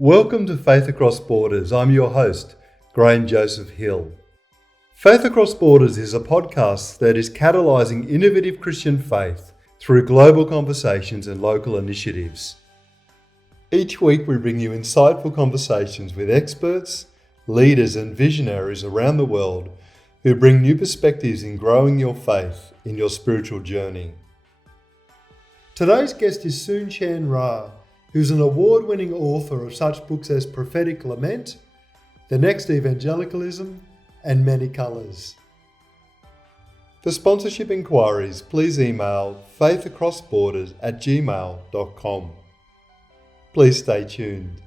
Welcome to Faith Across Borders. I'm your host, Graham Joseph Hill. Faith Across Borders is a podcast that is catalysing innovative Christian faith through global conversations and local initiatives. Each week we bring you insightful conversations with experts, leaders and visionaries around the world who bring new perspectives in growing your faith in your spiritual journey. Today's guest is Soong-Chan Rah, who's an award-winning author of such books as Prophetic Lament, The Next Evangelicalism, and Many Colours. For sponsorship inquiries, please email faithacrossborders@gmail.com. Please stay tuned.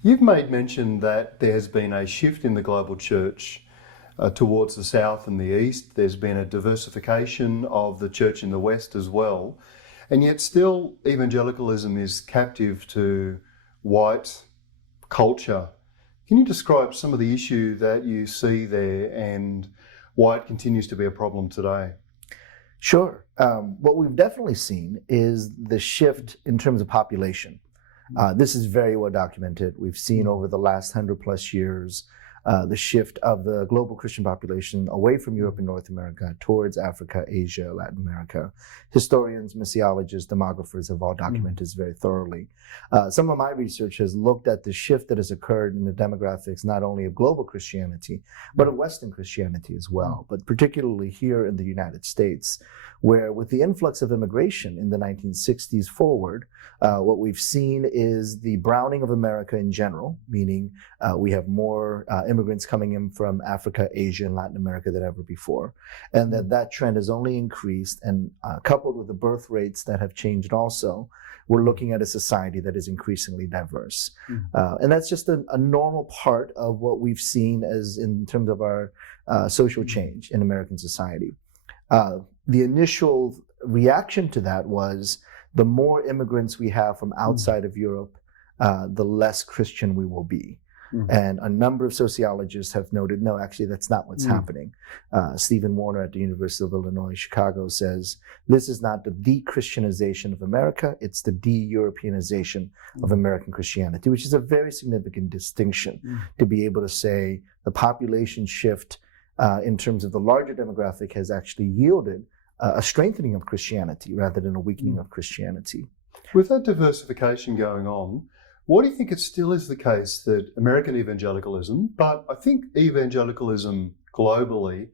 You've made mention that there has been a shift in the global church towards the south and the east. There's been a diversification of the church in the west as well. And yet still evangelicalism is captive to white culture. Can you describe some of the issue that you see there and why it continues to be a problem today? Sure. What we've definitely seen is the shift in terms of population. This is very well documented. We've seen over the last 100 plus years the shift of the global Christian population away from Europe and North America towards Africa, Asia, Latin America. Historians, missiologists, demographers have all documented this very thoroughly. Some of my research has looked at the shift that has occurred in the demographics, not only of global Christianity, but of Western Christianity as well, but particularly here in the United States, where with the influx of immigration in the 1960s forward, what we've seen is the browning of America in general, meaning we have more immigrants coming in from Africa, Asia, and Latin America than ever before. And that trend has only increased, and coupled with the birth rates that have changed also, we're looking at a society that is increasingly diverse. And that's just a normal part of what we've seen as in terms of our social change in American society. The initial reaction to that was the more immigrants we have from outside of Europe, the less Christian we will be. And a number of sociologists have noted, no, actually, that's not what's happening. Stephen Warner at the University of Illinois, Chicago says, this is not the de-Christianization of America, it's the de-Europeanization of American Christianity, which is a very significant distinction to be able to say the population shift in terms of the larger demographic has actually yielded a strengthening of Christianity rather than a weakening of Christianity. With that diversification going on, why do you think it still is the case that American evangelicalism, but I think evangelicalism globally,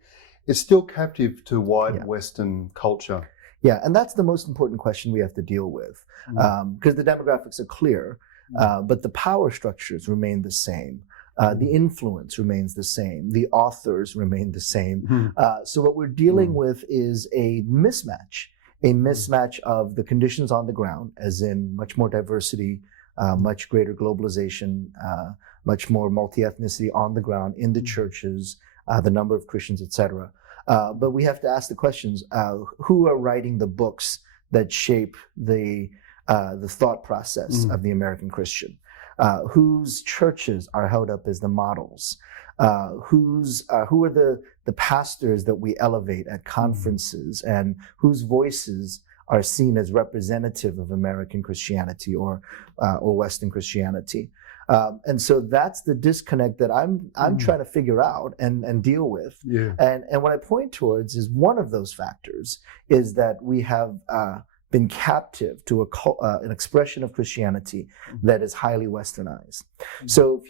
is still captive to white Western culture? Yeah, and that's the most important question we have to deal with, because the demographics are clear, but the power structures remain the same. The influence remains the same. The authors remain the same. So what we're dealing with is a mismatch of the conditions on the ground, as in much more diversity, much greater globalization, much more multi-ethnicity on the ground in the churches, the number of Christians, etc. But we have to ask the questions, who are writing the books that shape the thought process of the American Christian? Whose churches are held up as the models? Who are the pastors that we elevate at conferences, and whose voices are seen as representative of American Christianity or Western Christianity? And so that's the disconnect that I'm trying to figure out and deal with. And what I point towards is one of those factors is that we have been captive to an expression of Christianity that is highly westernized. So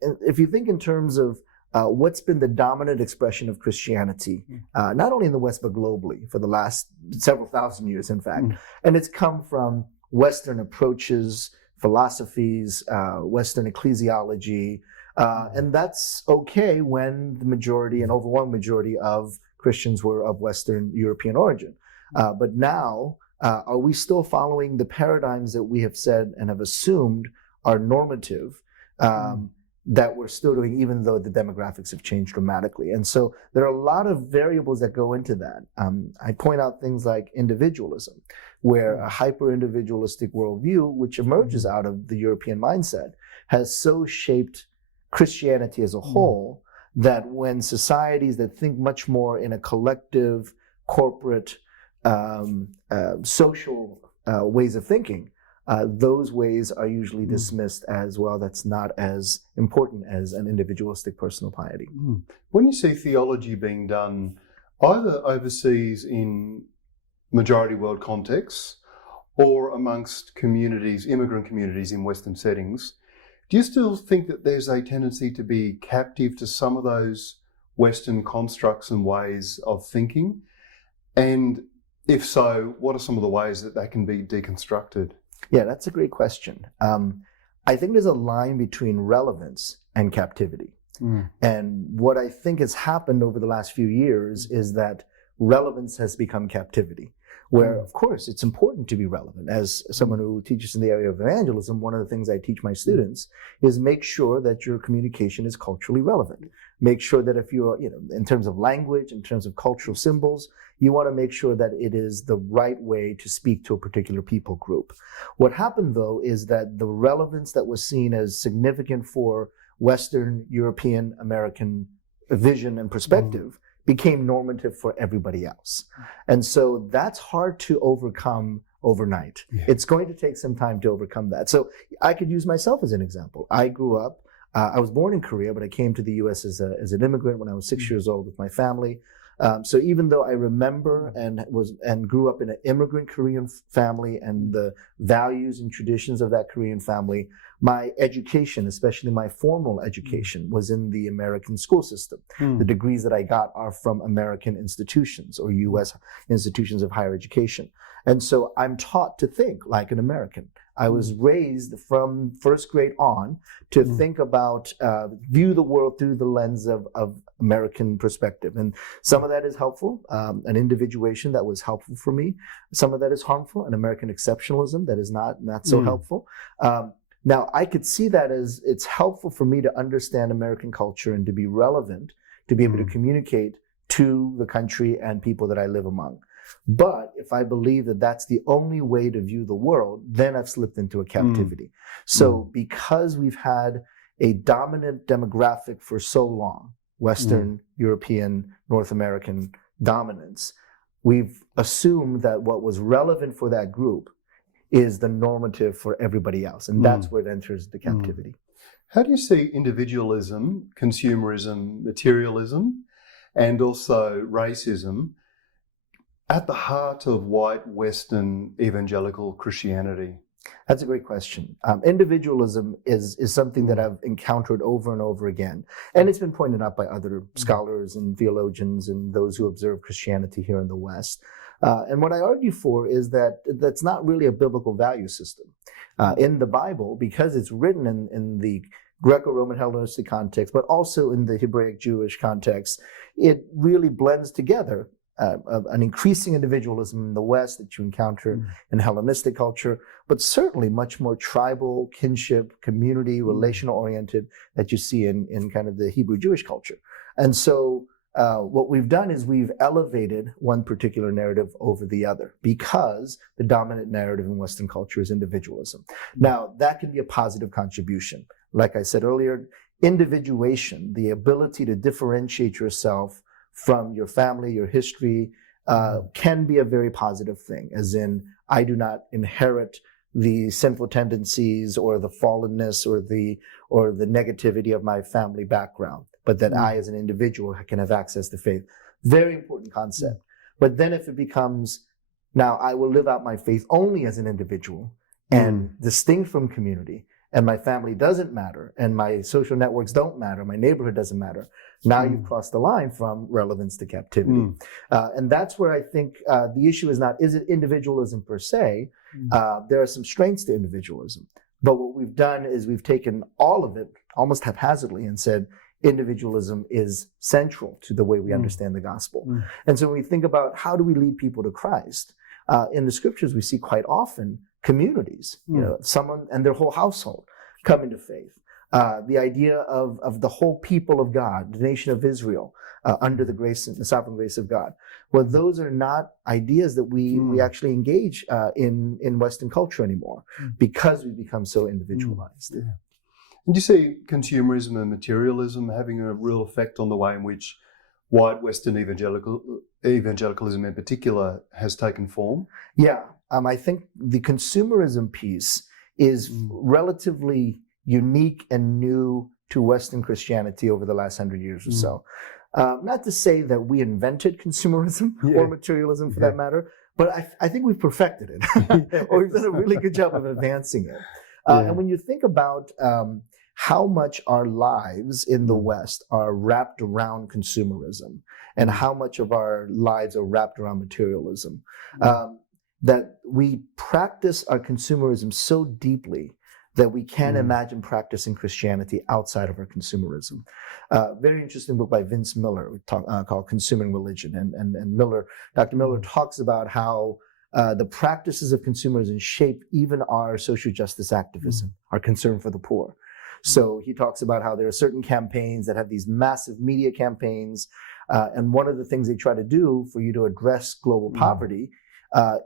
if you think in terms of what's been the dominant expression of Christianity, not only in the West, but globally for the last several thousand years, in fact. And it's come from Western approaches, philosophies, Western ecclesiology. And that's okay when the majority, an overwhelming majority of Christians were of Western European origin. But now, are we still following the paradigms that we have said and have assumed are normative, that we're still doing, even though the demographics have changed dramatically? And so there are a lot of variables that go into that. I point out things like individualism, where a hyper-individualistic worldview, which emerges out of the European mindset, has so shaped Christianity as a whole that when societies that think much more in a collective, corporate, social ways of thinking, those ways are usually dismissed as, well, that's not as important as an individualistic personal piety. When you see theology being done either overseas in majority world contexts or amongst communities, immigrant communities in Western settings, do you still think that there's a tendency to be captive to some of those Western constructs and ways of thinking? And if so, what are some of the ways that they can be deconstructed? Yeah, that's a great question. I think there's a line between relevance and captivity. And what I think has happened over the last few years is that relevance has become captivity, where, of course, it's important to be relevant. As someone who teaches in the area of evangelism, one of the things I teach my students is make sure that your communication is culturally relevant. Make sure that if you're, in terms of language, in terms of cultural symbols, you want to make sure that it is the right way to speak to a particular people group. What happened, though, is that the relevance that was seen as significant for Western, European, American vision and perspective became normative for everybody else. And so that's hard to overcome overnight. It's going to take some time to overcome that. So I could use myself as an example. I grew up, I was born in Korea, but I came to the U.S. as an immigrant when I was 6 years old with my family. So even though I remember and grew up in an immigrant Korean family and the values and traditions of that Korean family, my education, especially my formal education, was in the American school system. The degrees that I got are from American institutions or U.S. institutions of higher education. And so I'm taught to think like an American. I was raised from first grade on to think about, view the world through the lens of American perspective. And some of that is helpful, an individuation that was helpful for me. Some of that is harmful, an American exceptionalism that is not so helpful. Now, I could see that as it's helpful for me to understand American culture and to be relevant, to be able to communicate to the country and people that I live among. But if I believe that that's the only way to view the world, then I've slipped into a captivity. So because we've had a dominant demographic for so long, Western, European, North American dominance, we've assumed that what was relevant for that group is the normative for everybody else. And that's where it enters the captivity. How do you see individualism, consumerism, materialism, and also racism at the heart of white Western evangelical Christianity? That's a great question. Individualism is something that I've encountered over and over again. And it's been pointed out by other scholars and theologians and those who observe Christianity here in the West. And what I argue for is that that's not really a biblical value system. In the Bible, because it's written in the Greco-Roman Hellenistic context, but also in the Hebraic Jewish context, it really blends together an increasing individualism in the West that you encounter in Hellenistic culture, but certainly much more tribal, kinship, community, relational oriented that you see in kind of the Hebrew Jewish culture. And so what we've done is we've elevated one particular narrative over the other because the dominant narrative in Western culture is individualism. Now, that can be a positive contribution. Like I said earlier, individuation, the ability to differentiate yourself from your family, your history, can be a very positive thing, as in, I do not inherit the sinful tendencies or the fallenness or the negativity of my family background, but that I as an individual can have access to faith. Very important concept. But then if it becomes, now I will live out my faith only as an individual and distinct from community, and my family doesn't matter, and my social networks don't matter, my neighborhood doesn't matter, now you've crossed the line from relevance to captivity. And that's where I think the issue is not, is it individualism per se? There are some strengths to individualism. But what we've done is we've taken all of it almost haphazardly and said individualism is central to the way we understand the gospel. And so when we think about how do we lead people to Christ, in the scriptures we see quite often communities, someone and their whole household come into faith. The idea of the whole people of God, the nation of Israel, under the grace and the sovereign grace of God. Well, those are not ideas that we actually engage in Western culture anymore because we become so individualized. And do you see consumerism and materialism having a real effect on the way in which white Western evangelicalism in particular has taken form? Yeah, I think the consumerism piece is relatively unique and new to Western Christianity over the last 100 years or so. Not to say that we invented consumerism or materialism for that matter, but I think we've perfected it, or we've done a really good job of advancing it. And when you think about how much our lives in the West are wrapped around consumerism, and how much of our lives are wrapped around materialism, that we practice our consumerism so deeply that we can't imagine practicing Christianity outside of our consumerism. Very interesting book by Vince Miller called Consuming Religion. And Dr. Miller talks about how the practices of consumerism shape even our social justice activism, our concern for the poor. So he talks about how there are certain campaigns that have these massive media campaigns. And one of the things they try to do for you to address global poverty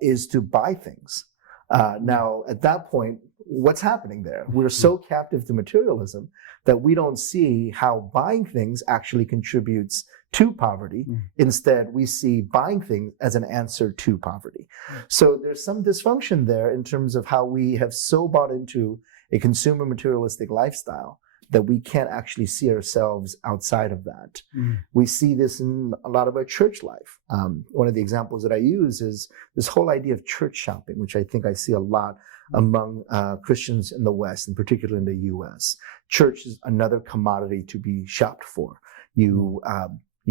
is to buy things. Now, at that point, what's happening there? We're so captive to materialism that we don't see how buying things actually contributes to poverty. Instead, we see buying things as an answer to poverty. So there's some dysfunction there in terms of how we have so bought into a consumer materialistic lifestyle that we can't actually see ourselves outside of that. We see this in a lot of our church life. One of the examples that I use is this whole idea of church shopping, which I think I see a lot among Christians in the West, and particularly in the U.S. Church is another commodity to be shopped for. You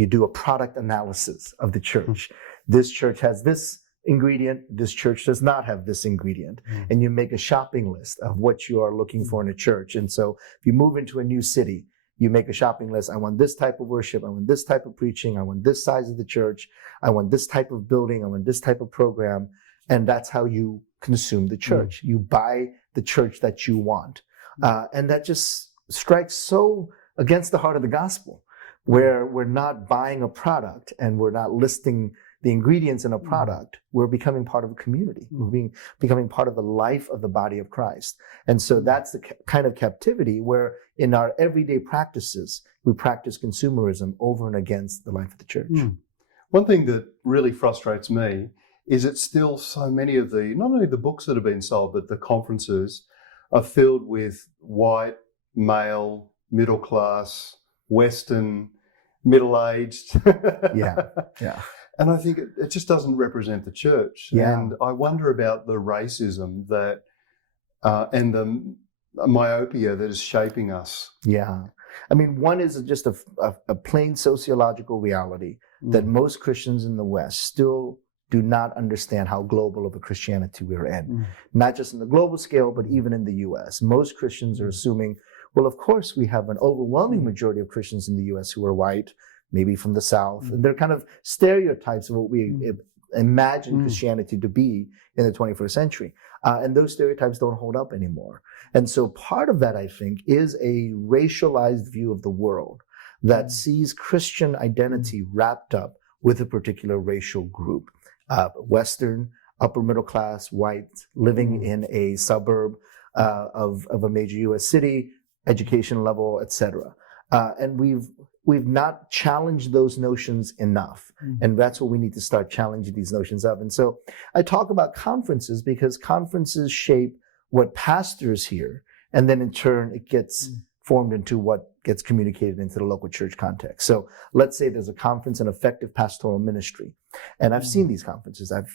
do a product analysis of the church. This church has this ingredient, this church does not have this ingredient. And you make a shopping list of what you are looking for in a church. And so if you move into a new city, you make a shopping list. I want this type of worship. I want this type of preaching. I want this size of the church. I want this type of building. I want this type of program. And that's how you consume the church. You buy the church that you want. And that just strikes so against the heart of the gospel, where we're not buying a product and we're not listing the ingredients in a product. We're becoming part of a community. We're becoming part of the life of the body of Christ. And so that's the kind of captivity where in our everyday practices, we practice consumerism over and against the life of the church. One thing that really frustrates me is that still so many of not only the books that have been sold, but the conferences are filled with white, male, middle class, Western, middle-aged. And I think it just doesn't represent the church. And I wonder about the racism that and the myopia that is shaping us. I mean, one is just a plain sociological reality that most Christians in the West still do not understand how global of a Christianity we're in. Not just in the global scale, but even in the U.S. Most Christians are assuming, well, of course, we have an overwhelming majority of Christians in the U.S. who are white, maybe from the South. And they're kind of stereotypes of what we imagine Christianity to be in the 21st century. And those stereotypes don't hold up anymore. And so part of that, I think, is a racialized view of the world that sees Christian identity wrapped up with a particular racial group. Western, upper middle class, white, living in a suburb of a major U.S. city, education level, etc. And we've not challenged those notions enough. And that's what we need to start challenging these notions of. And so I talk about conferences because conferences shape what pastors hear. And then in turn, it gets formed into what gets communicated into the local church context. So let's say there's a conference on effective pastoral ministry. And I've seen these conferences. I've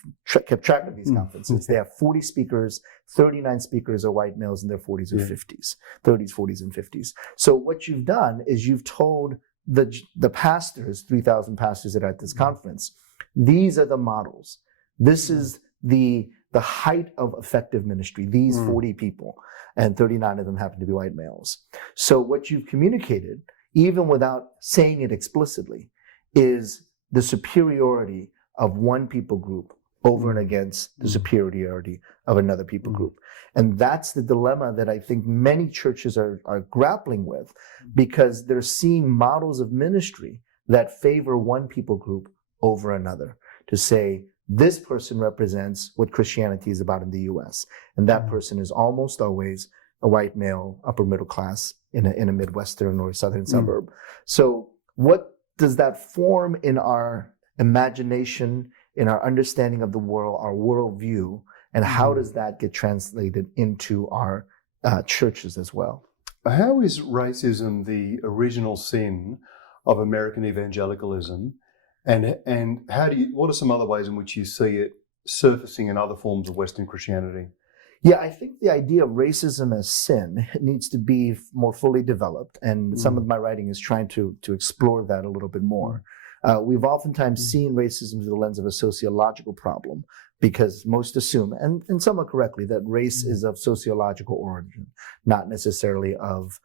kept track of these conferences. They have 40 speakers, 39 speakers are white males in their 40s or 50s, 30s, 40s, and 50s. So what you've done is you've told the pastors, 3,000 pastors that are at this conference, these are the models. This is the height of effective ministry, these 40 people, and 39 of them happen to be white males. So what you've communicated, even without saying it explicitly, is the superiority of one people group over and against the superiority of another people group. And that's the dilemma that I think many churches are grappling with, because they're seeing models of ministry that favor one people group over another, to say, this person represents what Christianity is about in the U.S. And that person is almost always a white male, upper middle class in a Midwestern or Southern suburb. So what does that form in our imagination, in our understanding of the world, our worldview, and how does that get translated into our churches as well? How is racism the original sin of American evangelicalism, and what are some other ways in which you see it surfacing in other forms of Western Christianity? Yeah, I think the idea of racism as sin needs to be more fully developed, and some of my writing is trying to explore that a little bit more. We've oftentimes seen racism through the lens of a sociological problem, because most assume, and somewhat correctly, that race is of sociological origin, not necessarily of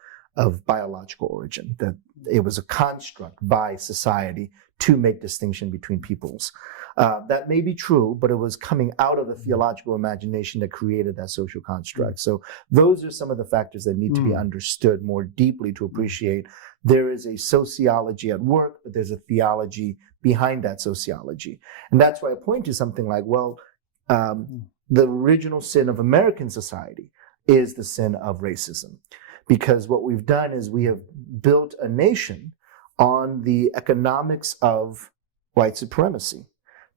biological origin, that it was a construct by society to make distinction between peoples. That may be true, but it was coming out of a theological imagination that created that social construct. So those are some of the factors that need to be understood more deeply to appreciate there is a sociology at work, but there's a theology behind that sociology. And that's why I point to something like, well, the original sin of American society is the sin of racism. Because what we've done is we have built a nation on the economics of white supremacy.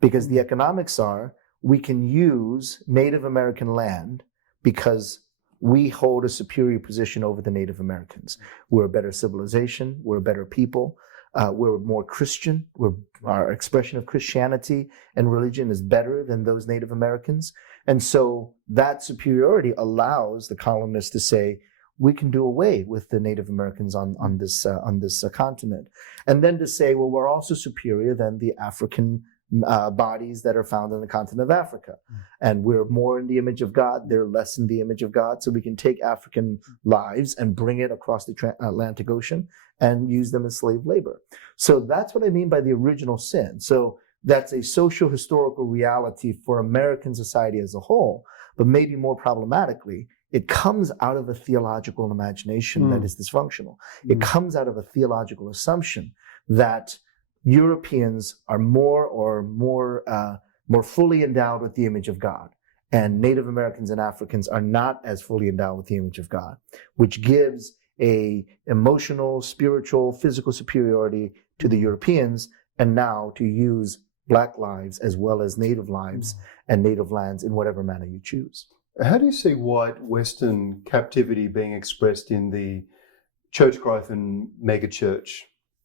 Because the economics are, we can use Native American land because we hold a superior position over the Native Americans. We're a better civilization, we're a better people, we're more Christian, our expression of Christianity and religion is better than those Native Americans. And so that superiority allows the colonists to say, we can do away with the Native Americans on this continent. And then to say, well, we're also superior than the African bodies that are found in the continent of Africa. And we're more in the image of God, they're less in the image of God. So we can take African lives and bring it across the Atlantic Ocean and use them as slave labor. So that's what I mean by the original sin. So that's a social historical reality for American society as a whole, but maybe more problematically, it comes out of a theological imagination that is dysfunctional. It comes out of a theological assumption that Europeans are more fully endowed with the image of God, and Native Americans and Africans are not as fully endowed with the image of God, which gives a emotional, spiritual, physical superiority to the Europeans, and now to use Black lives as well as Native lives and Native lands in whatever manner you choose. How do you see white Western captivity being expressed in the church growth and megachurch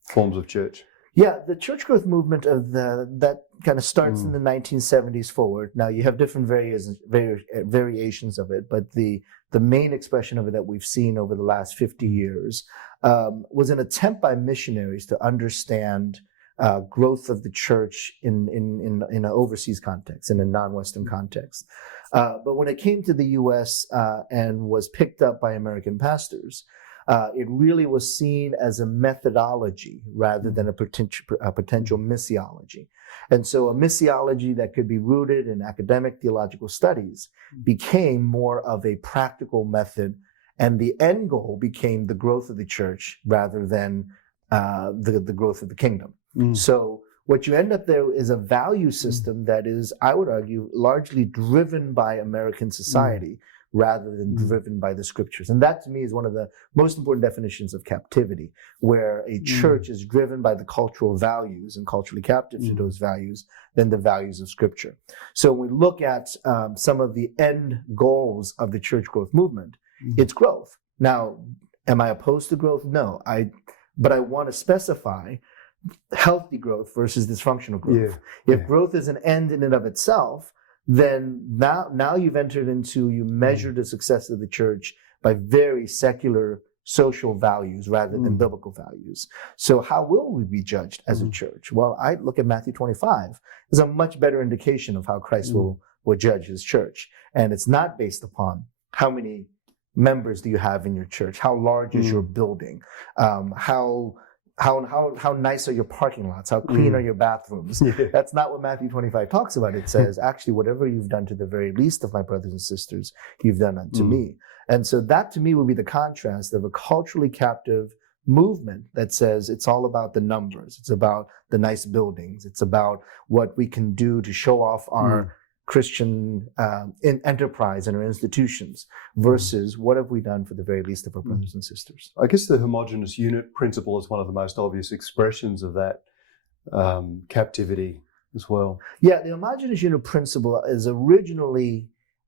forms of church? Yeah, the church growth movement that kind of starts in the 1970s forward. Now you have different variations of it, but the main expression of it that we've seen over the last 50 years was an attempt by missionaries to understand growth of the church in an overseas context, in a non-Western context. But when it came to the U.S. And was picked up by American pastors, it really was seen as a methodology rather than a potential missiology. And so a missiology that could be rooted in academic theological studies became more of a practical method, and the end goal became the growth of the church rather than the growth of the kingdom. So what you end up there is a value system that is, I would argue, largely driven by American society rather than driven by the scriptures. And that to me is one of the most important definitions of captivity, where a church is driven by the cultural values and culturally captive to those values than the values of scripture. So when we look at some of the end goals of the church growth movement, it's growth. Now, am I opposed to growth? No, but I want to specify healthy growth versus dysfunctional growth. If growth is an end in and of itself, then now you've entered into, you measure the success of the church by very secular social values rather than biblical values. So how will we be judged as a church? Well, I look at Matthew 25 as a much better indication of how Christ will judge his church. And it's not based upon how many members do you have in your church, how large is your building, how nice are your parking lots? How clean are your bathrooms? That's not what Matthew 25 talks about. It says, actually, whatever you've done to the very least of my brothers and sisters, you've done unto me. And so that to me would be the contrast of a culturally captive movement that says it's all about the numbers. It's about the nice buildings. It's about what we can do to show off our Christian enterprise and our institutions versus what have we done for the very least of our brothers and sisters. I guess the homogeneous unit principle is one of the most obvious expressions of that. Captivity as well. Yeah, the homogeneous unit principle is originally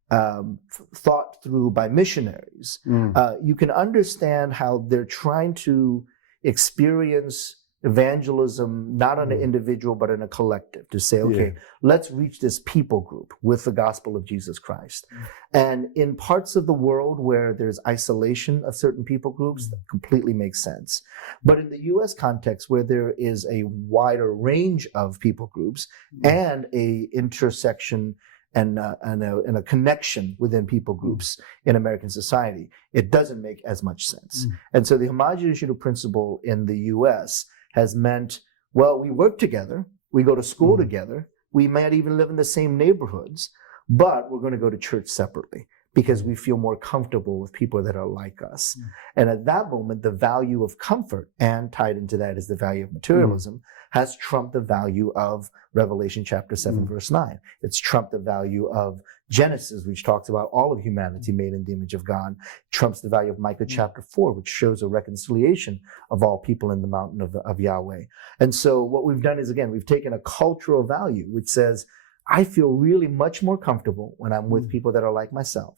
thought through by missionaries. You can understand how they're trying to experience evangelism not on an individual but in a collective, to say, okay, let's reach this people group with the gospel of Jesus Christ. And in parts of the world where there's isolation of certain people groups, that completely makes sense. But in the US context, where there is a wider range of people groups and a intersection and a connection within people groups in American society, it doesn't make as much sense. And so the homogeneous unit principle in the US has meant, well, we work together, we go to school together, we might even live in the same neighborhoods, but we're going to go to church separately because we feel more comfortable with people that are like us. And at that moment, the value of comfort, and tied into that is the value of materialism, has trumped the value of Revelation chapter 7, verse 9. It's trumped the value of Genesis, which talks about all of humanity made in the image of God. It trumps the value of Micah chapter 4, which shows a reconciliation of all people in the mountain of Yahweh. And so what we've done is, again, we've taken a cultural value, which says, I feel really much more comfortable when I'm with people that are like myself,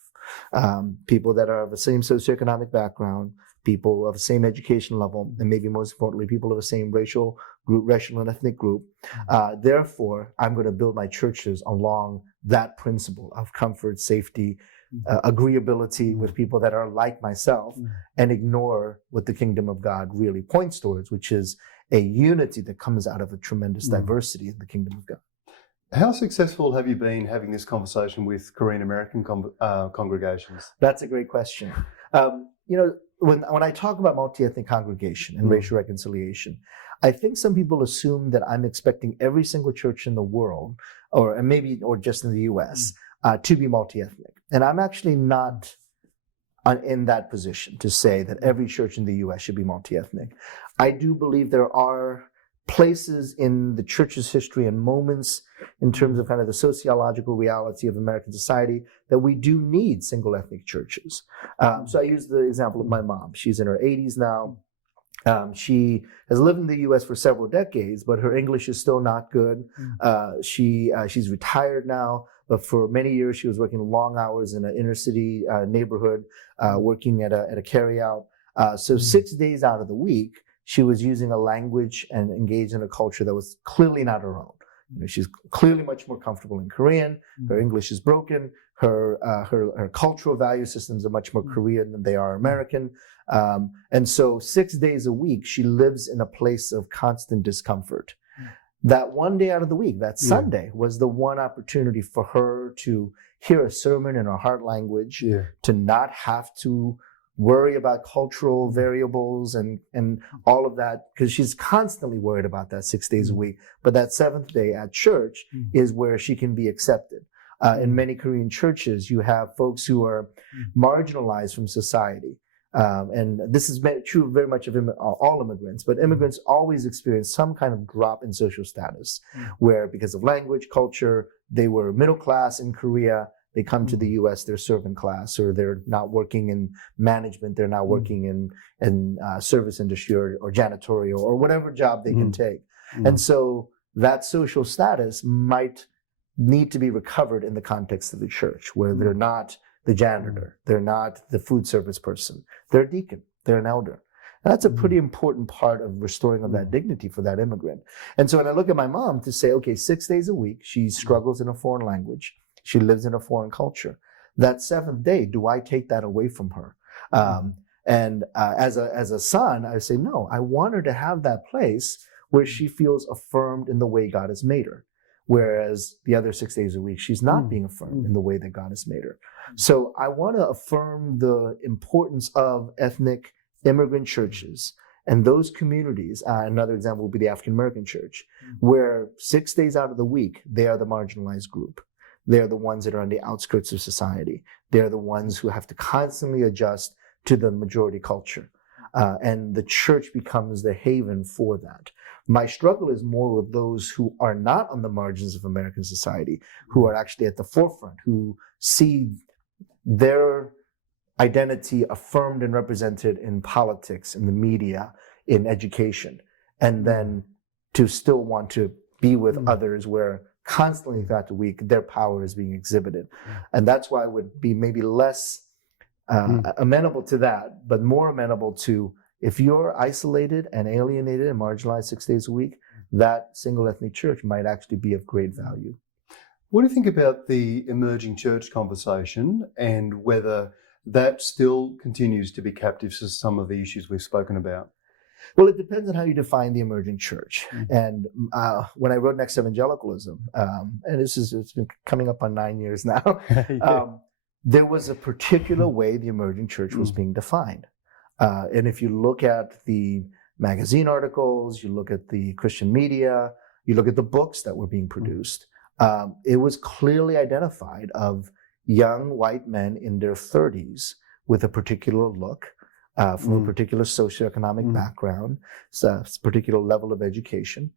people that are of the same socioeconomic background, people of the same education level, and maybe most importantly, people of the same racial and ethnic group. Therefore, I'm going to build my churches along that principle of comfort, safety, agreeability with people that are like myself, and ignore what the kingdom of God really points towards, which is a unity that comes out of a tremendous diversity in the kingdom of God. How successful have you been having this conversation with Korean American congregations? That's a great question. When I talk about multi-ethnic congregation and racial reconciliation, I think some people assume that I'm expecting every single church in the world, or just in the U.S., to be multi-ethnic. And I'm actually not in that position to say that every church in the U.S. should be multi-ethnic. I do believe there are places in the church's history and moments in terms of kind of the sociological reality of American society that we do need single ethnic churches. So I use the example of my mom. She's in her 80s now. She has lived in the U.S. for several decades, but her English is still not good. She's retired now, but for many years she was working long hours in an inner city neighborhood, working at a carryout. So 6 days out of the week, she was using a language and engaged in a culture that was clearly not her own. She's clearly much more comfortable in Korean. Her English is broken. Her cultural value systems are much more Korean than they are American. And so 6 days a week, she lives in a place of constant discomfort. That one day out of the week, that Sunday, was the one opportunity for her to hear a sermon in her heart language, to not have to worry about cultural variables and all of that, because she's constantly worried about that 6 days a week. But that seventh day at church is where she can be accepted. In many Korean churches, you have folks who are marginalized from society. And this is true very much of all immigrants, but immigrants always experience some kind of drop in social status, where because of language, culture, they were middle class in Korea. They come to the U.S., they're servant class, or they're not working in management, they're not working in service industry or janitorial or whatever job they can take. And so that social status might need to be recovered in the context of the church, where they're not the janitor, they're not the food service person, they're a deacon, they're an elder. And that's a pretty important part of restoring of that dignity for that immigrant. And so when I look at my mom to say, okay, 6 days a week, she struggles in a foreign language. She lives in a foreign culture. That seventh day, do I take that away from her? As a son, I say, no, I want her to have that place where she feels affirmed in the way God has made her. Whereas the other 6 days a week, she's not being affirmed in the way that God has made her. So I want to affirm the importance of ethnic immigrant churches and those communities. Another example would be the African American church, where 6 days out of the week, they are the marginalized group. They're the ones that are on the outskirts of society. They're the ones who have to constantly adjust to the majority culture. And the church becomes the haven for that. My struggle is more with those who are not on the margins of American society, who are actually at the forefront, who see their identity affirmed and represented in politics, in the media, in education, and then to still want to be with others where constantly throughout the week their power is being exhibited. And that's why I would be maybe less amenable to that, but more amenable to, if you're isolated and alienated and marginalized 6 days a week, that single ethnic church might actually be of great value. What do you think about the emerging church conversation and whether that still continues to be captive to some of the issues we've spoken about? Well, it depends on how you define the emerging church. And when I wrote Next Evangelicalism, and it's been coming up on 9 years now, there was a particular way the emerging church was being defined. And if you look at the magazine articles, you look at the Christian media, you look at the books that were being produced, it was clearly identified of young white men in their 30s with a particular look, from a particular socioeconomic background, a particular level of education.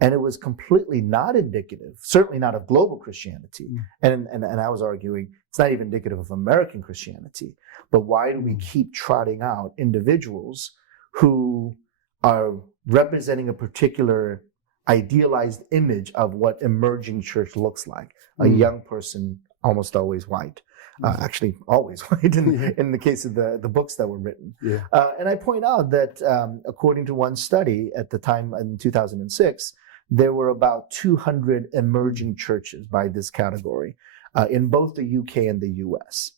And it was completely not indicative, certainly not of global Christianity. And I was arguing it's not even indicative of American Christianity. But why do we keep trotting out individuals who are representing a particular idealized image of what emerging church looks like? A young person, almost always white. Actually, always white in the case of the books that were written. And I point out that according to one study at the time in 2006, there were about 200 emerging churches by this category in both the UK and the US.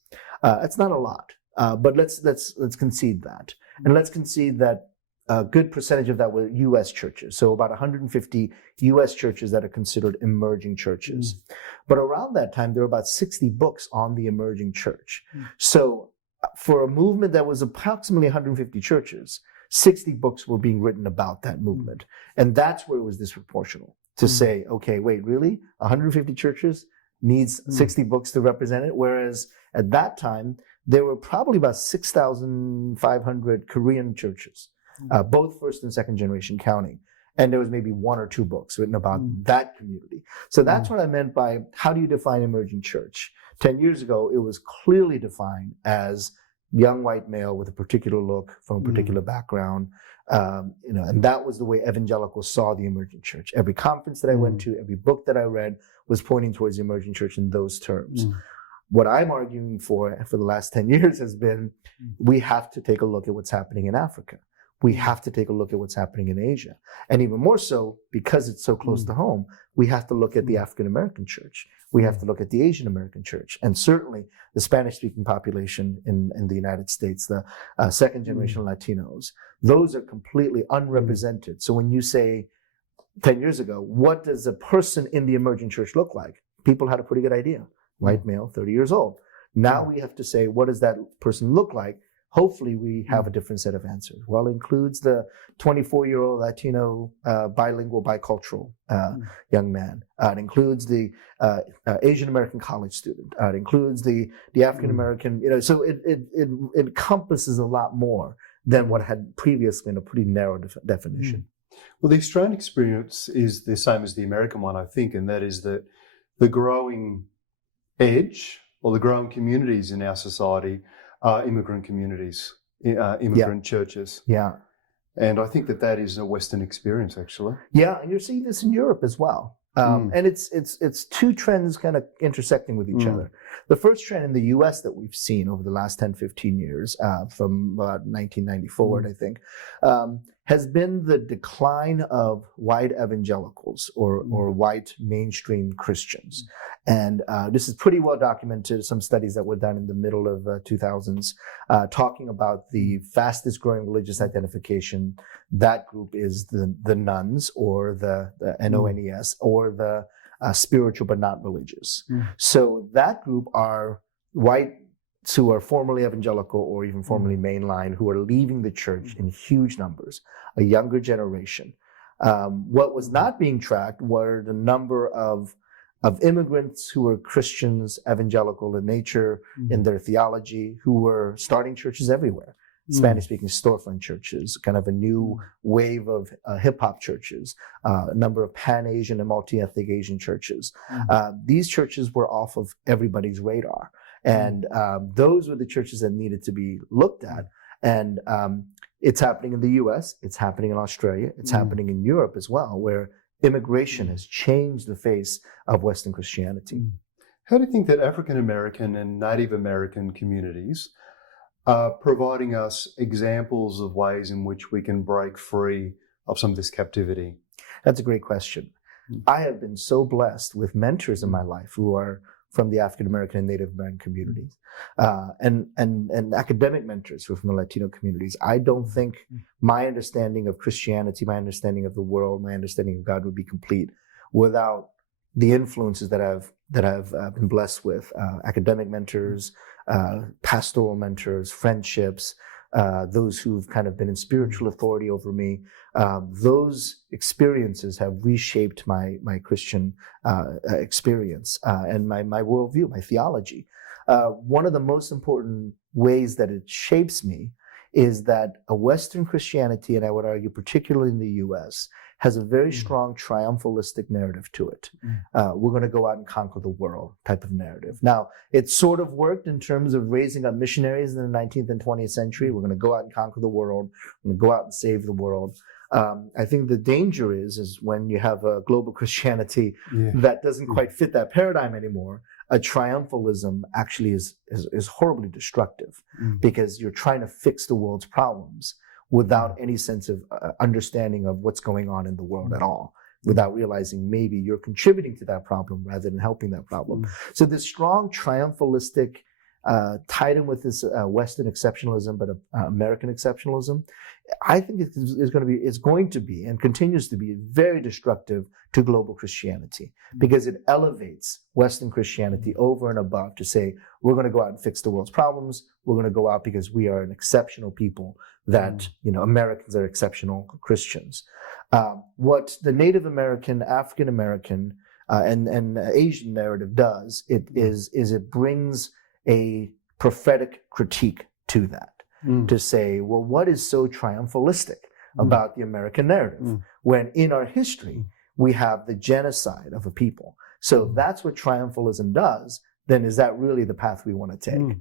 It's not a lot, but let's concede that. And let's concede that a good percentage of that were U.S. churches. So about 150 U.S. churches that are considered emerging churches. But around that time, there were about 60 books on the emerging church. So for a movement that was approximately 150 churches, 60 books were being written about that movement. And that's where it was disproportional to say, okay, wait, really? 150 churches needs 60 books to represent it? Whereas at that time, there were probably about 6,500 Korean churches. Both first and second generation counting. And there was maybe 1 or 2 books written about that community. So that's what I meant by how do you define emerging church? 10 years ago, it was clearly defined as young white male with a particular look from a particular background. And that was the way evangelicals saw the emerging church. Every conference that I went to, every book that I read was pointing towards the emerging church in those terms. What I'm arguing for the last 10 years has been, we have to take a look at what's happening in Africa. We have to take a look at what's happening in Asia. And even more so, because it's so close to home, we have to look at the African American church. We have to look at the Asian American church. And certainly the Spanish-speaking population in the United States, the second generation Latinos, those are completely unrepresented. So when you say 10 years ago, what does a person in the emerging church look like? People had a pretty good idea. White male, 30 years old. Now we have to say, what does that person look like? Hopefully we have a different set of answers. Well, it includes the 24-year-old Latino, bilingual, bicultural young man. It includes the Asian American college student. It includes the African American, so it encompasses a lot more than what had previously been a pretty narrow definition. Well, the Australian experience is the same as the American one, I think, and that is that the growing edge or the growing communities in our society are immigrant communities, immigrant churches. And I think that is a Western experience, actually. Yeah, and you're seeing this in Europe as well. And it's two trends kind of intersecting with each other. The first trend in the U.S. that we've seen over the last 10, 15 years, from about 1990 forward, I think, has been the decline of white evangelicals or white mainstream Christians. And this is pretty well documented, some studies that were done in the middle of 2000s, talking about the fastest growing religious identification. That group is the nuns, or the NONES, or the spiritual but not religious. So that group are white who are formerly evangelical or even formerly mainline, who are leaving the church in huge numbers, a younger generation. What was not being tracked were the number of immigrants who were Christians, evangelical in nature, in their theology, who were starting churches everywhere. Spanish-speaking storefront churches, kind of a new wave of hip-hop churches, a number of Pan-Asian and multi-ethnic Asian churches. These churches were off of everybody's radar. And those were the churches that needed to be looked at. And It's happening in the US, it's happening in Australia, it's happening in Europe as well, where immigration has changed the face of Western Christianity. How do you think that African American and Native American communities are providing us examples of ways in which we can break free of some of this captivity? That's a great question. I have been so blessed with mentors in my life who are from the African American and Native American communities, and academic mentors who are from the Latino communities. I don't think my understanding of Christianity, my understanding of the world, my understanding of God would be complete without the influences that I've been blessed with: academic mentors, pastoral mentors, friendships, those who've kind of been in spiritual authority over me. Those experiences have reshaped my Christian experience and my worldview, my theology. One of the most important ways that it shapes me is that a Western Christianity, and I would argue particularly in the US, has a very strong triumphalistic narrative to it. We're going to go out and conquer the world type of narrative. Now, it sort of worked in terms of raising up missionaries in the 19th and 20th century. We're going to go out and conquer the world. We're going to go out and save the world. I think the danger is when you have a global Christianity that doesn't quite fit that paradigm anymore. A triumphalism actually is horribly destructive because you're trying to fix the world's problems without any sense of understanding of what's going on in the world at all, without realizing maybe you're contributing to that problem rather than helping that problem. So this strong triumphalistic tied in with this Western exceptionalism, but American exceptionalism, I think it's going to be and continues to be very destructive to global Christianity because it elevates Western Christianity over and above to say, we're going to go out and fix the world's problems. We're going to go out because we are an exceptional people, that, Americans are exceptional Christians. What the Native American, African American, and Asian narrative does, it brings a prophetic critique to that, to say, well, what is so triumphalistic about the American narrative when in our history we have the genocide of a people? So that's what triumphalism does. Then is that really the path we want to take?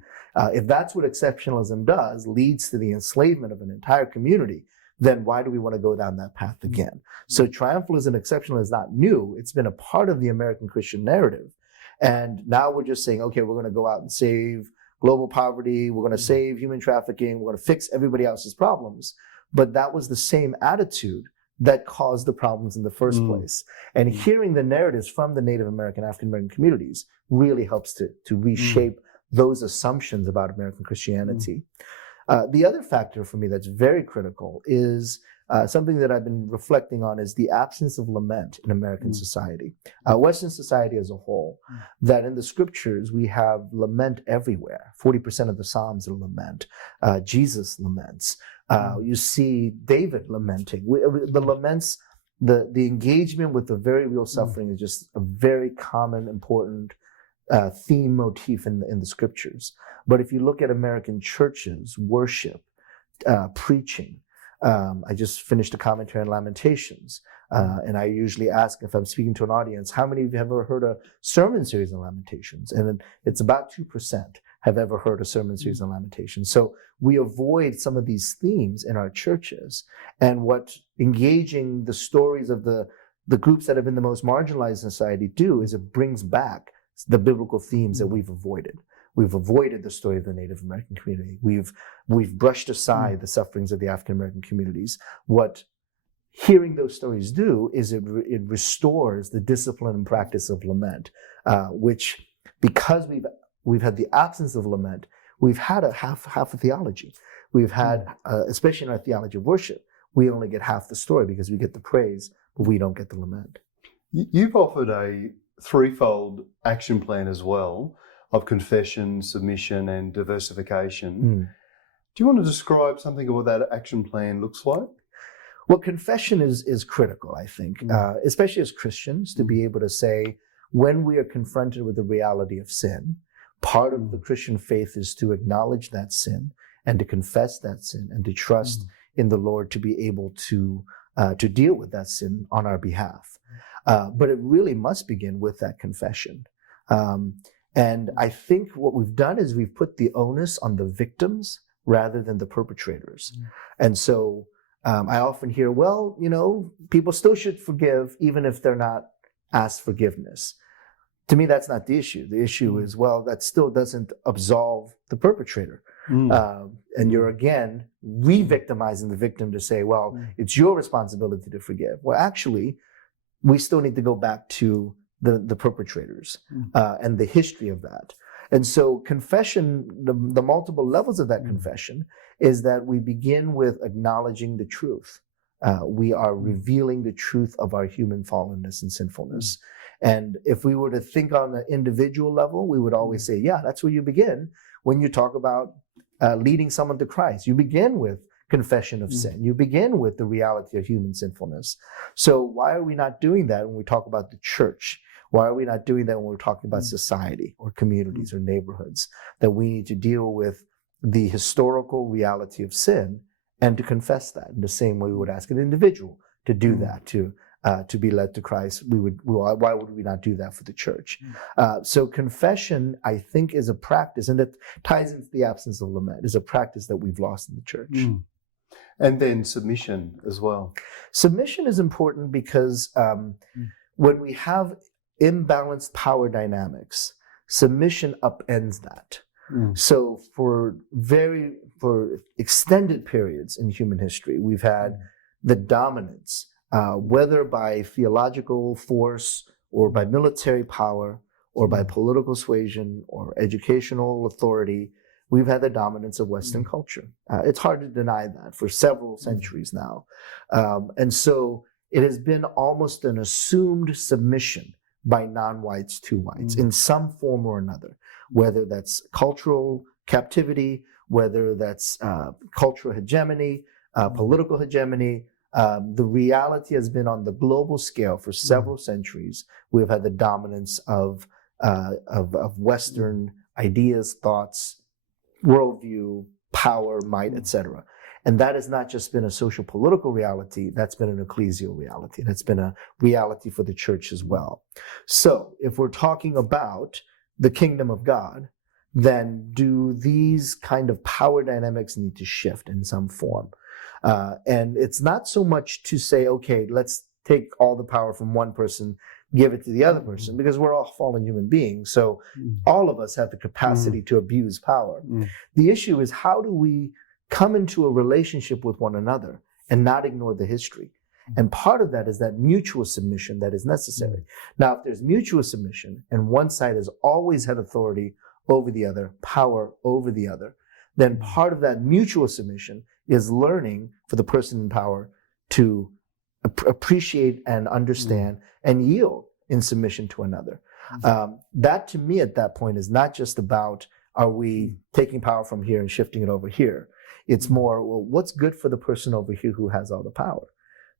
If that's what exceptionalism does, leads to the enslavement of an entire community, then why do we want to go down that path again? So triumphalism and exceptionalism is not new. It's been a part of the American Christian narrative. And now we're just saying, okay, we're going to go out and save global poverty. We're going to save human trafficking. We're going to fix everybody else's problems. But that was the same attitude that caused the problems in the first place. And hearing the narratives from the Native American, African American communities really helps to reshape those assumptions about American Christianity. The other factor for me that's very critical is something that I've been reflecting on is the absence of lament in American society, Western society as a whole, that in the scriptures we have lament everywhere. 40% of the Psalms are lament. Jesus laments. You see David lamenting. The laments, the engagement with the very real suffering is just a very common, important theme motif in the scriptures. But if you look at American churches, worship, preaching, I just finished a commentary on Lamentations, and I usually ask if I'm speaking to an audience, how many of you have ever heard a sermon series on Lamentations? And it's about 2% have ever heard a sermon series on Lamentations. So we avoid some of these themes in our churches. And what engaging the stories of the groups that have been the most marginalized in society do is it brings back the biblical themes that we've avoided. We've avoided the story of the Native American community. We've brushed aside the sufferings of the African American communities. What hearing those stories do is it restores the discipline and practice of lament, which, because we've had the absence of lament, we've had a half a theology. We've had, especially in our theology of worship, we only get half the story because we get the praise, but we don't get the lament. You've offered a threefold action plan as well, of confession, submission, and diversification. Do you want to describe something of what that action plan looks like? Well, confession is critical, I think, especially as Christians, to be able to say, when we are confronted with the reality of sin, part of the Christian faith is to acknowledge that sin and to confess that sin and to trust in the Lord to be able to deal with that sin on our behalf. But it really must begin with that confession. And I think what we've done is we've put the onus on the victims rather than the perpetrators. And so I often hear, well, people still should forgive even if they're not asked forgiveness. To me, that's not the issue. The issue is, well, that still doesn't absolve the perpetrator. And you're again re-victimizing the victim to say, well, it's your responsibility to forgive. Well, actually, we still need to go back to the perpetrators and the history of that. And so confession, the multiple levels of that confession is that we begin with acknowledging the truth. We are revealing the truth of our human fallenness and sinfulness. And if we were to think on an individual level, we would always say, yeah, that's where you begin when you talk about leading someone to Christ. You begin with confession of sin. You begin with the reality of human sinfulness. So why are we not doing that when we talk about the church? Why are we not doing that when we're talking about society or communities or neighborhoods? That we need to deal with the historical reality of sin and to confess that in the same way we would ask an individual to do that, to be led to Christ. Why would we not do that for the church? So confession, I think, is a practice, and that ties into the absence of lament, is a practice that we've lost in the church. And then submission as well. Submission is important because when we have imbalanced power dynamics, submission upends that. So for extended periods in human history, we've had the dominance, whether by theological force or by military power or by political suasion or educational authority. We've had the dominance of Western culture. It's hard to deny that for several centuries now. And so it has been almost an assumed submission by non-whites to whites in some form or another, whether that's cultural captivity, whether that's cultural hegemony, political hegemony. The reality has been on the global scale for several centuries. We've had the dominance of Western ideas, thoughts, worldview, power, might, etc. And that has not just been a social political reality, that's been an ecclesial reality. That's been a reality for the church as well. So if we're talking about the kingdom of God, then do these kind of power dynamics need to shift in some form? And it's not so much to say, okay, let's take all the power from one person, give it to the other person, because we're all fallen human beings. So all of us have the capacity to abuse power. The issue is, how do we come into a relationship with one another and not ignore the history? And part of that is that mutual submission that is necessary. Now, if there's mutual submission and one side has always had authority over the other, power over the other, then part of that mutual submission is learning for the person in power to appreciate and understand and yield in submission to another. That, to me, at that point, is not just about, are we taking power from here and shifting it over here? It's more, well, what's good for the person over here who has all the power?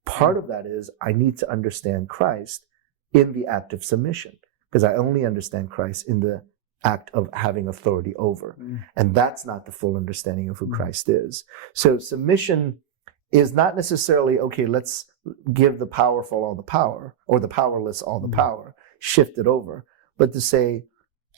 Part of that is, I need to understand Christ in the act of submission, because I only understand Christ in the act of having authority over. And that's not the full understanding of who Christ is. So submission is not necessarily, okay, let's give the powerful all the power, or the powerless all the power, shift it over, but to say,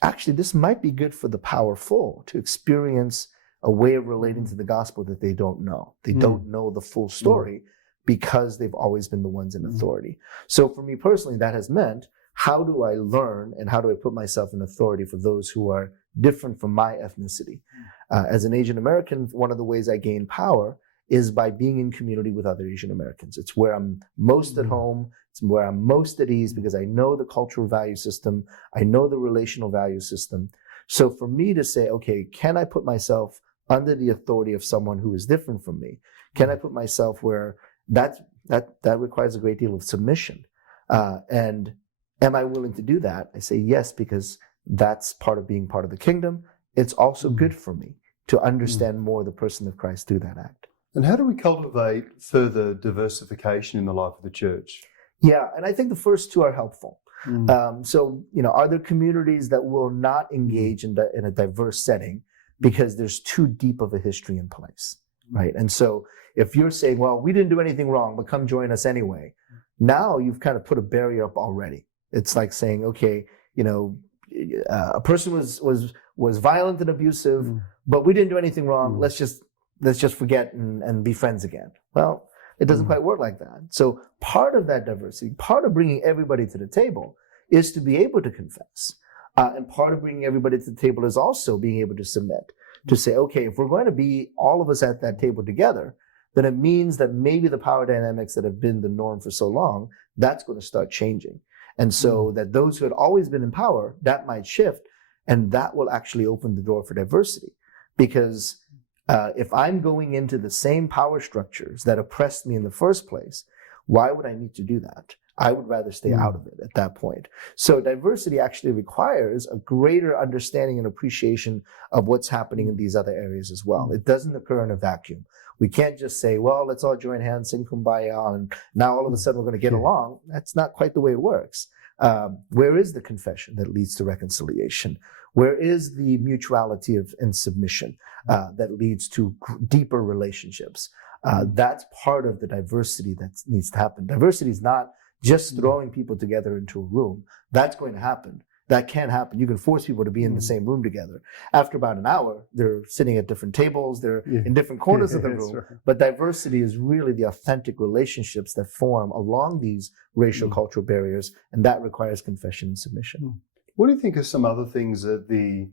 actually, this might be good for the powerful to experience a way of relating to the gospel that they don't know. They don't know the full story because they've always been the ones in authority. So for me personally, that has meant, how do I learn and how do I put myself in authority for those who are different from my ethnicity? As an Asian American, one of the ways I gain power is by being in community with other Asian Americans. It's where I'm most at home. It's where I'm most at ease, because I know the cultural value system. I know the relational value system. So for me to say, okay, can I put myself under the authority of someone who is different from me? Can I put myself where that requires a great deal of submission? And am I willing to do that? I say yes, because that's part of being part of the kingdom. It's also good for me to understand more the person of Christ through that act. And how do we cultivate further diversification in the life of the church? Yeah, and I think the first two are helpful. So, are there communities that will not engage in a diverse setting because there's too deep of a history in place, right? And so if you're saying, well, we didn't do anything wrong, but come join us anyway, now you've kind of put a barrier up already. It's like saying, okay, a person was was violent and abusive, but we didn't do anything wrong. Let's just forget and be friends again. Well, it doesn't quite work like that. So part of that diversity, part of bringing everybody to the table is to be able to confess. And part of bringing everybody to the table is also being able to submit, to say, okay, if we're going to be all of us at that table together, then it means that maybe the power dynamics that have been the norm for so long, that's going to start changing. And so that those who had always been in power, that might shift, and that will actually open the door for diversity. Because if I'm going into the same power structures that oppressed me in the first place, why would I need to do that? I would rather stay out of it at that point. So diversity actually requires a greater understanding and appreciation of what's happening in these other areas as well. It doesn't occur in a vacuum. We can't just say, well, let's all join hands, sing Kumbaya, and now all of a sudden we're going to get along. That's not quite the way it works. Where is the confession that leads to reconciliation? Where is the mutuality and submission that leads to deeper relationships? That's part of the diversity that needs to happen. Diversity is not just throwing people together into a room. That's going to happen. That can happen. You can force people to be in the same room together. After about an hour, they're sitting at different tables. They're in different corners of the room. Right. But diversity is really the authentic relationships that form along these racial cultural barriers, and that requires confession and submission. What do you think are some other things that the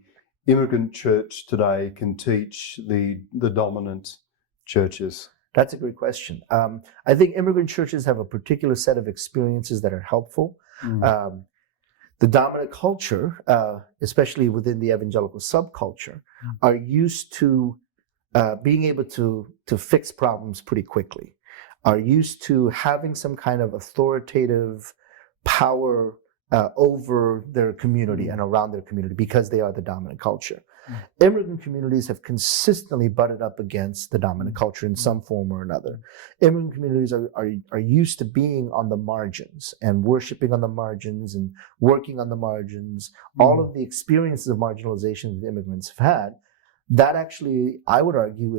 immigrant church today can teach the dominant churches? That's a great question. I think immigrant churches have a particular set of experiences that are helpful. The dominant culture, especially within the evangelical subculture, are used to being able to fix problems pretty quickly, are used to having some kind of authoritative power over their community and around their community because they are the dominant culture. Immigrant communities have consistently butted up against the dominant culture in some form or another. Immigrant communities are used to being on the margins and worshiping on the margins and working on the margins. All of the experiences of marginalization that immigrants have had, that actually, I would argue,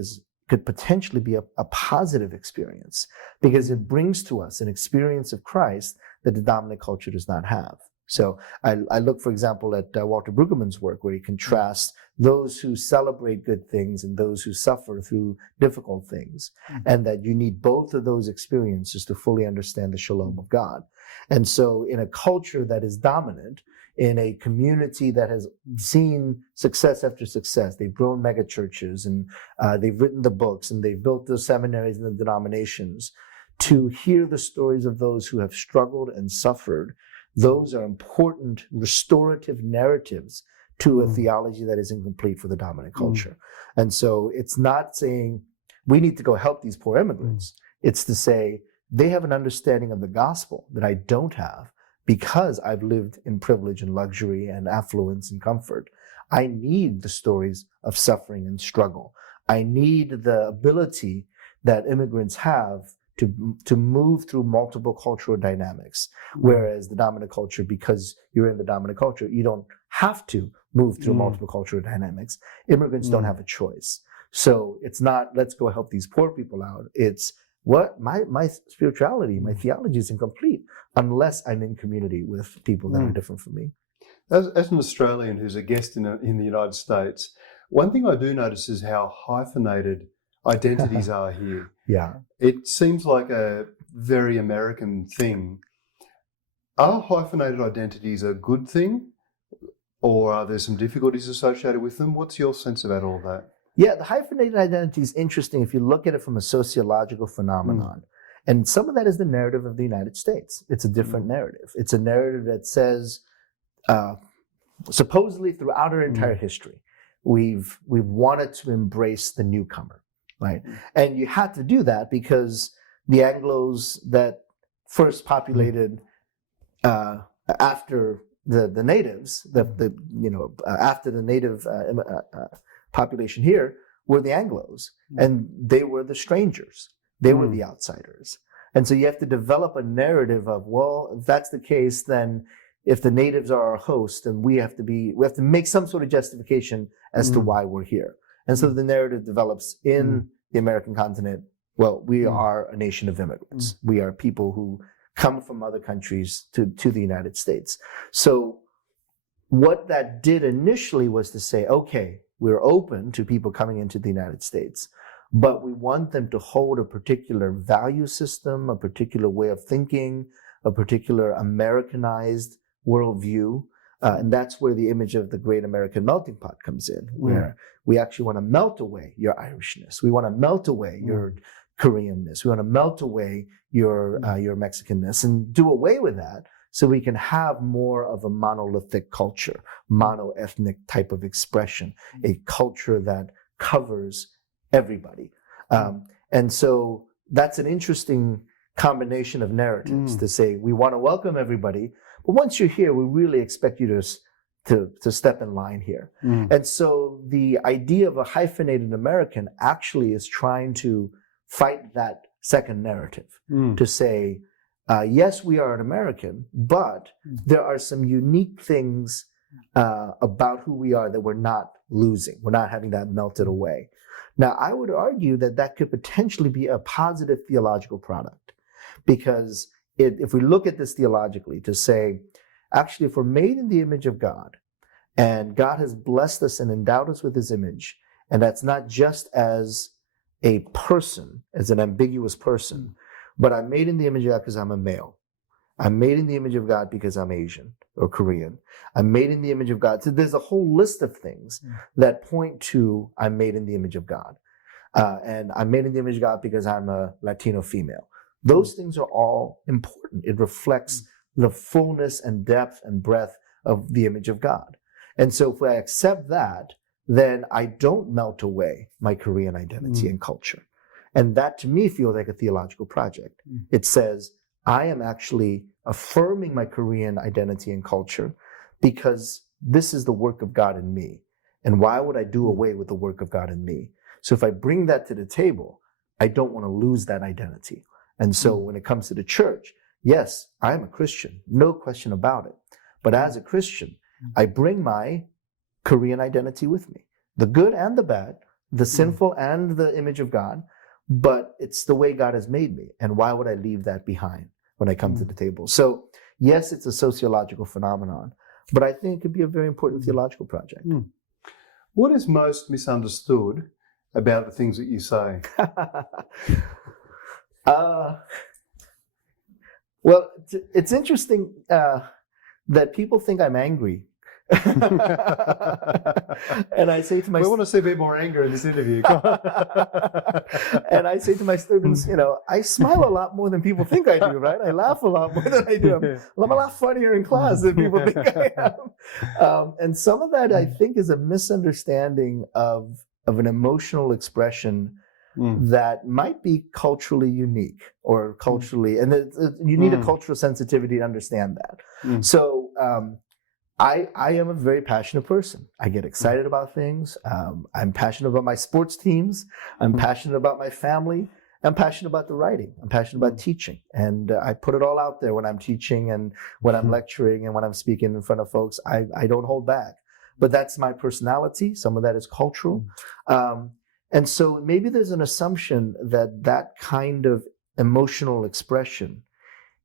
could potentially be a positive experience because it brings to us an experience of Christ that the dominant culture does not have. So I look, for example, at Walter Brueggemann's work, where he contrasts those who celebrate good things and those who suffer through difficult things, and that you need both of those experiences to fully understand the shalom of God. And so in a culture that is dominant, in a community that has seen success after success, they've grown mega churches and they've written the books and they've built the seminaries and the denominations, to hear the stories of those who have struggled and suffered, those are important restorative narratives to a theology that is incomplete for the dominant culture. And so it's not saying we need to go help these poor immigrants. It's to say they have an understanding of the gospel that I don't have because I've lived in privilege and luxury and affluence and comfort. I need the stories of suffering and struggle. I need the ability that immigrants have to move through multiple cultural dynamics, whereas the dominant culture, because you're in the dominant culture, you don't have to move through multiple cultural dynamics. Immigrants don't have a choice. So it's not, let's go help these poor people out. It's what my spirituality, my theology is incomplete unless I'm in community with people that are different from me. As an Australian who's a guest in the United States, one thing I do notice is how hyphenated identities are here. Yeah. It seems like a very American thing. Are hyphenated identities a good thing, or are there some difficulties associated with them? What's your sense about all that? Yeah, the hyphenated identity is interesting if you look at it from a sociological phenomenon. And some of that is the narrative of the United States. It's a different narrative. It's a narrative that says, supposedly throughout our entire history, we've wanted to embrace the newcomer. Right. And you had to do that because the Anglos that first populated after the natives, after the native population here were the Anglos, and they were the strangers. They were the outsiders. And so you have to develop a narrative of, well, if that's the case, then if the natives are our host, then we have to make some sort of justification as to why we're here. And so the narrative develops in the American continent. Well, we are a nation of immigrants. We are people who come from other countries to the United States. So what that did initially was to say, okay, we're open to people coming into the United States, but we want them to hold a particular value system, a particular way of thinking, a particular Americanized worldview. And that's where the image of the great American melting pot comes in, where we actually want to melt away your Irishness. We want to melt away your Koreanness. We want to melt away your Mexicanness and do away with that so we can have more of a monolithic culture, monoethnic type of expression, a culture that covers everybody. And so that's an interesting combination of narratives to say, we want to welcome everybody, but once you're here, we really expect you to step in line here. And so the idea of a hyphenated American actually is trying to fight that second narrative, to say, yes, we are an American, but there are some unique things about who we are that we're not losing. We're not having that melted away. Now, I would argue that that could potentially be a positive theological product, because if we look at this theologically to say, actually, if we're made in the image of God, and God has blessed us and endowed us with his image, and that's not just as a person, as an ambiguous person, but I'm made in the image of God because I'm a male. I'm made in the image of God because I'm Asian or Korean. I'm made in the image of God. So there's a whole list of things that point to I'm made in the image of God. And I'm made in the image of God because I'm a Latino female. Those things are all important. It reflects the fullness and depth and breadth of the image of God. And so if I accept that, then I don't melt away my Korean identity and culture. And that to me feels like a theological project. It says, I am actually affirming my Korean identity and culture because this is the work of God in me. And why would I do away with the work of God in me? So if I bring that to the table, I don't want to lose that identity. And so when it comes to the church, yes, I am a Christian, no question about it. But as a Christian, I bring my Korean identity with me, the good and the bad, the sinful and the image of God, but it's the way God has made me. And why would I leave that behind when I come to the table? So yes, it's a sociological phenomenon, but I think it could be a very important theological project. What is most misunderstood about the things that you say? Well, it's interesting that people think I'm angry. And I say to my we want to see a bit more anger in this interview. And I say to my students, I smile a lot more than people think I do, right? I laugh a lot more than I do. I'm a lot funnier in class than people think I am. And some of that I think is a misunderstanding of an emotional expression that might be culturally unique or culturally, and you need a cultural sensitivity to understand that. So I am a very passionate person. I get excited about things. I'm passionate about my sports teams. I'm passionate about my family. I'm passionate about the writing. I'm passionate about teaching. And I put it all out there when I'm teaching and when I'm lecturing and when I'm speaking in front of folks. I don't hold back. But that's my personality. Some of that is cultural. And so maybe there's an assumption that that kind of emotional expression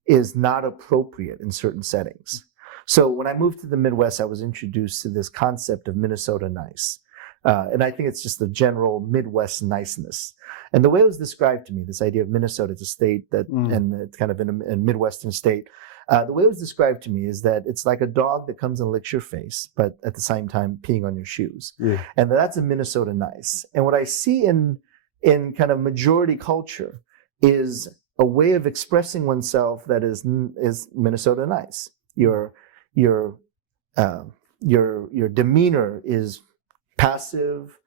is not appropriate in certain settings. So when I moved to the Midwest, I was introduced to this concept of Minnesota nice. And I think it's just the general Midwest niceness. And the way it was described to me, this idea of Minnesota as a state that, and it's kind of in a Midwestern state, the way it was described to me is that it's like a dog that comes and licks your face, but at the same time peeing on your shoes. And that's a Minnesota nice. And what I see in kind of majority culture is a way of expressing oneself that is Minnesota nice. Your demeanor is passive,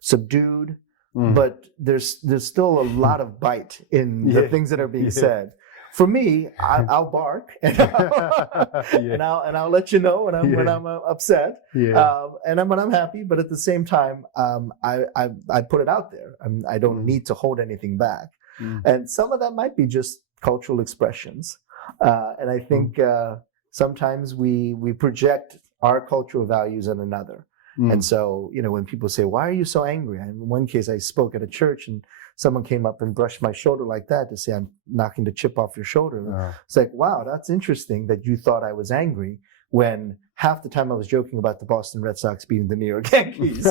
subdued, but there's still a lot of bite in the things that are being said. For me, I'll bark and I'll let you know when I'm upset, and when I'm happy. But at the same time, I put it out there. I don't need to hold anything back, and some of that might be just cultural expressions. And I think sometimes we project our cultural values on another. And so, when people say, why are you so angry? In one case, I spoke at a church and someone came up and brushed my shoulder like that to say, I'm knocking the chip off your shoulder. It's like, wow, that's interesting that you thought I was angry when half the time I was joking about the Boston Red Sox beating the New York Yankees.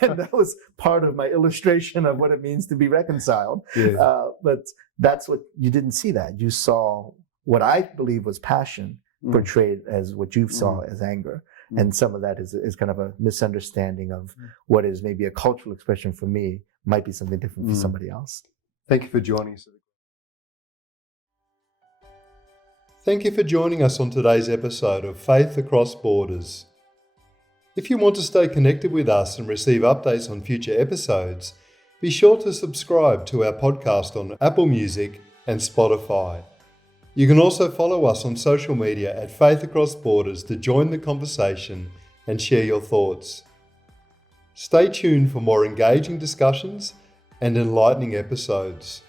And that was part of my illustration of what it means to be reconciled. Yeah. But that's what you didn't see that. You saw what I believe was passion portrayed as what you saw as anger. And some of that is kind of a misunderstanding of what is maybe a cultural expression for me might be something different for somebody else. Thank you for joining us. Thank you for joining us on today's episode of Faith Across Borders. If you want to stay connected with us and receive updates on future episodes, be sure to subscribe to our podcast on Apple Music and Spotify. You can also follow us on social media at Faith Across Borders to join the conversation and share your thoughts. Stay tuned for more engaging discussions and enlightening episodes.